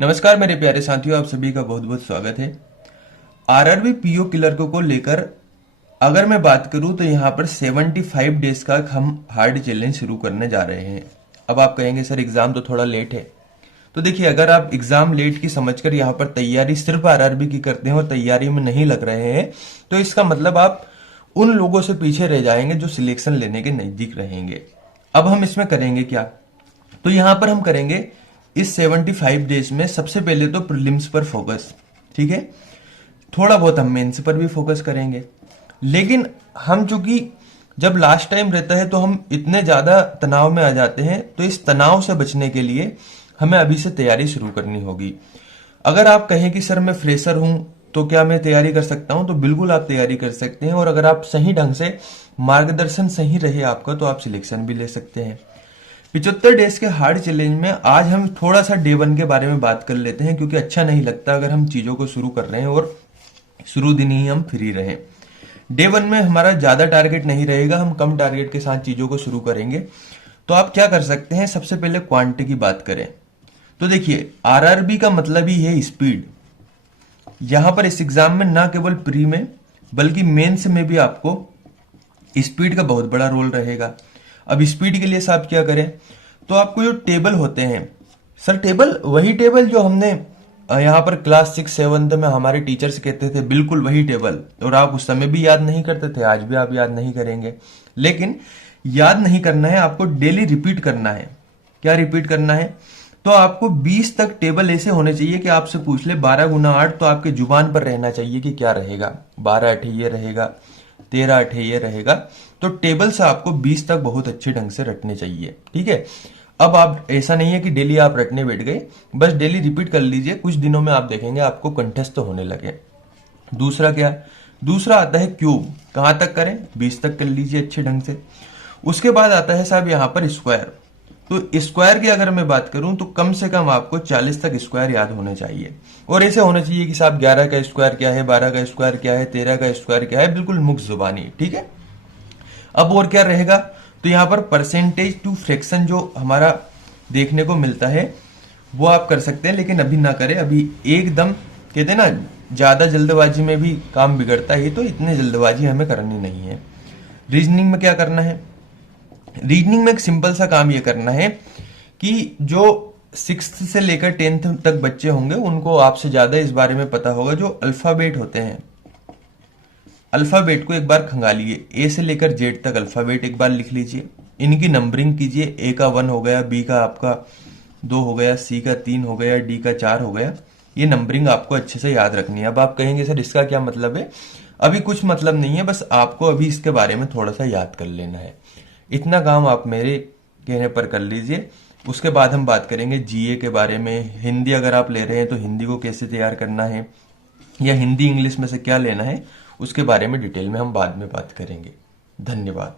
नमस्कार मेरे प्यारे साथियों, आप सभी का बहुत बहुत स्वागत है। आरआरबी पीओ क्लर्क को लेकर अगर मैं बात करूं तो यहां पर 75 डेज का हम हार्ड चैलेंज शुरू करने जा रहे हैं। अब आप कहेंगे सर एग्जाम तो थोड़ा लेट है। तो देखिए, अगर आप एग्जाम लेट की समझकर यहाँ पर तैयारी सिर्फ आरआरबी की करते हैं और तैयारी में नहीं लग रहे हैं, तो इसका मतलब आप उन लोगों से पीछे रह जाएंगे जो सिलेक्शन लेने के नजदीक रहेंगे। अब हम इसमें करेंगे क्या? तो यहां पर हम करेंगे इस 75 डेज में सबसे पहले तो प्रीलिम्स पर फोकस, ठीक है। थोड़ा बहुत हम मेंस पर भी फोकस करेंगे, लेकिन हम चूंकि जब लास्ट टाइम रहता है तो हम इतने ज्यादा तनाव में आ जाते हैं, तो इस तनाव से बचने के लिए हमें अभी से तैयारी शुरू करनी होगी। अगर आप कहें कि सर मैं फ्रेशर हूं तो क्या मैं तैयारी कर सकता हूं, तो बिल्कुल आप तैयारी कर सकते हैं। और अगर आप सही ढंग से मार्गदर्शन सही रहे आपका, तो आप सिलेक्शन भी ले सकते हैं। 75 डेज के हार्ड चैलेंज में आज हम थोड़ा सा डे 1 के बारे में बात कर लेते हैं, क्योंकि अच्छा नहीं लगता अगर हम चीजों को शुरू कर रहे हैं और शुरू दिन ही हम फ्री रहें। डे 1 में हमारा ज्यादा टारगेट नहीं रहेगा, हम कम टारगेट के साथ चीजों को शुरू करेंगे। तो आप क्या कर सकते हैं, सबसे पहले क्वांटिटी की बात करें तो देखिए, आरआरबी का मतलब ही है स्पीड। यहां पर इस एग्जाम में ना केवल प्री में बल्कि मेंस में भी आपको स्पीड का बहुत बड़ा रोल रहेगा। अब स्पीड के लिए आप क्या करें, तो आपको जो टेबल होते हैं, सर टेबल वही टेबल जो हमने यहाँ पर क्लास 6-7 में हमारे टीचर्स कहते थे, बिल्कुल वही टेबल। और आप उस समय भी याद नहीं करते थे, आज भी आप याद नहीं करेंगे। लेकिन याद नहीं करना है, आपको डेली रिपीट करना है। क्या रिपीट करना है? तो आपको 20 तक टेबल ऐसे होने चाहिए कि आपसे पूछ ले 12 गुना 8, तो आपके जुबान पर रहना चाहिए कि क्या रहेगा। 12 8 ये रहेगा, 13 8 ये रहेगा। तो टेबल से आपको 20 तक बहुत अच्छे ढंग से रटने चाहिए, ठीक है। अब आप ऐसा नहीं है कि डेली आप रटने बैठ गए, बस डेली रिपीट कर लीजिए। कुछ दिनों में आप देखेंगे आपको कंठस्थ होने लगे। दूसरा क्या? दूसरा आता है क्यूब। कहां तक करें? 20 तक कर लीजिए अच्छे ढंग से। उसके बाद आता है साहब यहाँ पर स्क्वायर। तो स्क्वायर की अगर मैं बात करूं तो कम से कम आपको 40 तक स्क्वायर याद होने चाहिए। और ऐसे होने चाहिए कि साहब 11 का स्क्वायर क्या है, 12 का स्क्वायर क्या है, 13 का स्क्वायर क्या है, बिल्कुल मुक्त जुबानी, ठीक है। अब और क्या रहेगा, तो यहां पर परसेंटेज टू फ्रैक्शन जो हमारा देखने को मिलता है वो आप कर सकते हैं, लेकिन अभी ना करें। अभी एकदम कहते हैं ना, ज्यादा जल्दबाजी में भी काम बिगड़ता है, तो इतनी जल्दबाजी हमें करनी नहीं है। रीजनिंग में क्या करना है? रीजनिंग में एक सिंपल सा काम ये करना है कि जो 6th से लेकर 10th तक बच्चे होंगे उनको आपसे ज्यादा इस बारे में पता होगा। जो अल्फाबेट होते हैं, अल्फाबेट को एक बार खंगालिए, ए से लेकर जेड तक अल्फाबेट एक बार लिख लीजिए। इनकी नंबरिंग कीजिए। ए का 1 हो गया, बी का आपका 2 हो गया, सी का 3 हो गया, डी का 4 हो गया। ये नंबरिंग आपको अच्छे से याद रखनी है। अब आप कहेंगे सर इसका क्या मतलब है? अभी कुछ मतलब नहीं है, बस आपको अभी इसके बारे में थोड़ा सा याद कर लेना है। इतना काम आप मेरे कहने पर कर लीजिए। उसके बाद हम बात करेंगे जीए के बारे में। हिंदी अगर आप ले रहे हैं तो हिंदी को कैसे तैयार करना है, या हिंदी इंग्लिश में से क्या लेना है, उसके बारे में डिटेल में हम बाद में बात करेंगे। धन्यवाद।